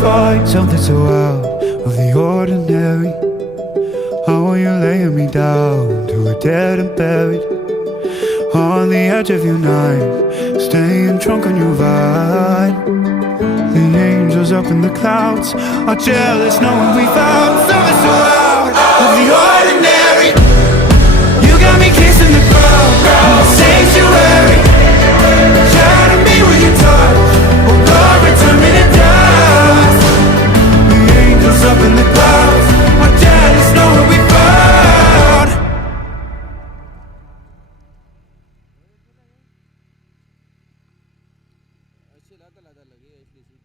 find something so out of the ordinary? How are you laying me down to a dead and buried? On the edge of your night, staying drunk on your vine. The angels up in the clouds are jealous knowing we found something so out of the ordinary. You got me kissing the ground in the sanctuary. Shadow me with your touch, oh Lord, return me to dust. The angels up in the clouds are jealous knowing we found. अच्छी लाता लगी है इसलिए